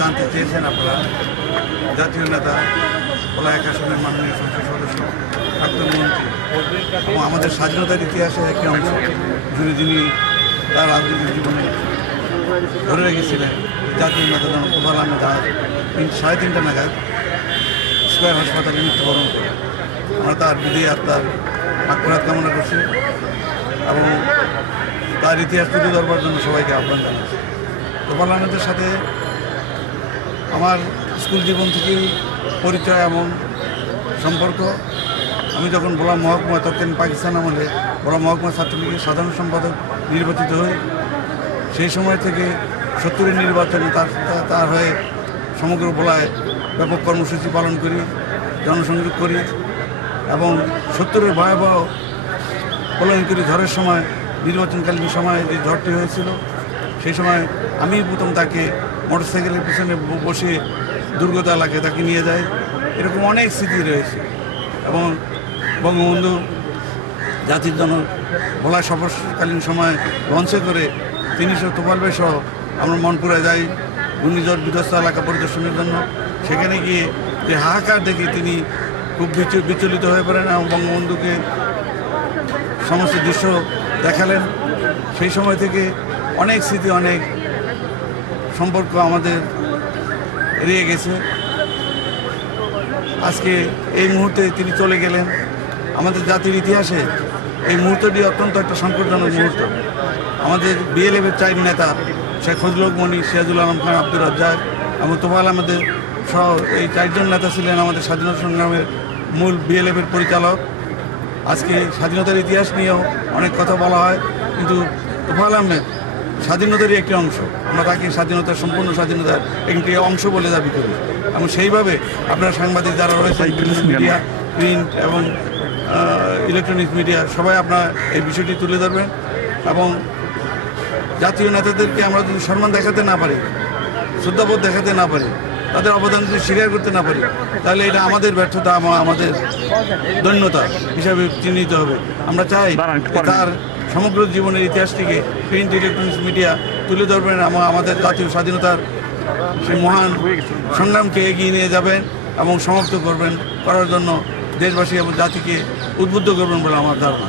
জানতে চেয়েছেন আপনারা, জাতীয় নেতা পলায়ক আসনের মাননীয় সংসদ সদস্য প্রাক্তন মন্ত্রী এবং আমাদের স্বাধীনতার ইতিহাসের একটি অংশ, যিনি তার রাজনৈতিক জীবনে ধরে রেখেছিলেন জাতীয় নেতা জনাব তোফায়েল আহমেদ আজ 3:30 নাগাদ স্কয়ার হাসপাতালে মৃত্যুবরণ করে। আমরা তার বিধি আত্মার মাগফিরাত কামনা করছি এবং তার ইতিহাস তুলে ধরবার জন্য সবাইকে আহ্বান জানাচ্ছি। তোফায়েল আহমেদের সাথে আমার স্কুল জীবন থেকেই পরিচয় এবং সম্পর্ক। আমি যখন ভোলা মহকুমা তৎকালীন পাকিস্তান আমলে ভোলা মহকুমা ছাত্রলীগের সাধারণ সম্পাদক নির্বাচিত হই, সেই সময় থেকে 70-এর নির্বাচনে তার হয়ে সমগ্র ভোলায় ব্যাপক কর্মসূচি পালন করি, জনসংযোগ করি এবং 70-এর ভয়াবহ প্রলয়ঙ্করী ঝড়ের সময়, নির্বাচনকালীন সময় যে ঝড়টি হয়েছিল, সেই সময় আমি প্রথম তাকে মোটরসাইকেলের পিছনে বসে দুর্গত এলাকায় তাকে নিয়ে যাই। এরকম অনেক স্মৃতি রয়েছে এবং বঙ্গবন্ধু জাতির জনক ভোলা সফরকালীন সময় লঞ্চে করে তিনি সহ তোফায়েল ভাই সহ আমরা মনপুরে যাই ঘূর্ণিঝড় বিধ্বস্ত এলাকা পরিদর্শনের জন্য। সেখানে গিয়ে যে হাহাকার দেখে তিনি খুব বিচলিত হয়ে পড়েন এবং বঙ্গবন্ধুকে সমস্ত দৃশ্য দেখালেন। সেই সময় থেকে অনেক স্মৃতি, অনেক সম্পর্ক আমাদের এড়িয়ে গেছে। আজকে এই মুহূর্তে তিনি চলে গেলেন। আমাদের জাতির ইতিহাসে এই মুহূর্তটি অত্যন্ত একটা সংকটজনক মুহূর্ত। আমাদের বিএলএফের 4 নেতা শেখ ফজলুল হক মনি, সিরাজুল আলম খান, আব্দুর রাজ্জাক এবং তোফায়েল আহমেদের সহ এই 4 জন নেতা ছিলেন আমাদের স্বাধীনতা সংগ্রামের মূল বিএলএফের পরিচালক। আজকে স্বাধীনতার ইতিহাস নিয়েও অনেক কথা বলা হয়, কিন্তু তোফায়েল আহমেদ স্বাধীনতারই একটি অংশ। আমরা তাকে স্বাধীনতার, সম্পূর্ণ স্বাধীনতার একটি অংশ বলে দাবি করি এবং সেইভাবে আপনারা সাংবাদিক যারা রয়েছে, মিডিয়া, প্রিন্ট এবং ইলেকট্রনিক্স মিডিয়া, সবাই আপনারা এই বিষয়টি তুলে ধরবেন এবং জাতীয় নেতাদেরকে আমরা যদি সম্মান দেখাতে না পারি, শ্রদ্ধাবোধ দেখাতে না পারি, তাদের অবদান যদি স্বীকার করতে না পারি, তাহলে এটা আমাদের ব্যর্থতা, আমাদের দৈন্যতা হিসাবে চিহ্নিত হবে। আমরা চাই তার সমগ্র জীবনের ইতিহাসটিকে প্রিন্ট, ইলেকট্রনিক্স মিডিয়া তুলে ধরবেন এবং আমাদের জাতীয় স্বাধীনতার সেই মহান সংগ্রামকে এগিয়ে নিয়ে যাবেন এবং সমাপ্ত করার জন্য দেশবাসী এবং জাতিকে উদ্বুদ্ধ করবেন বলে আমার ধারণা।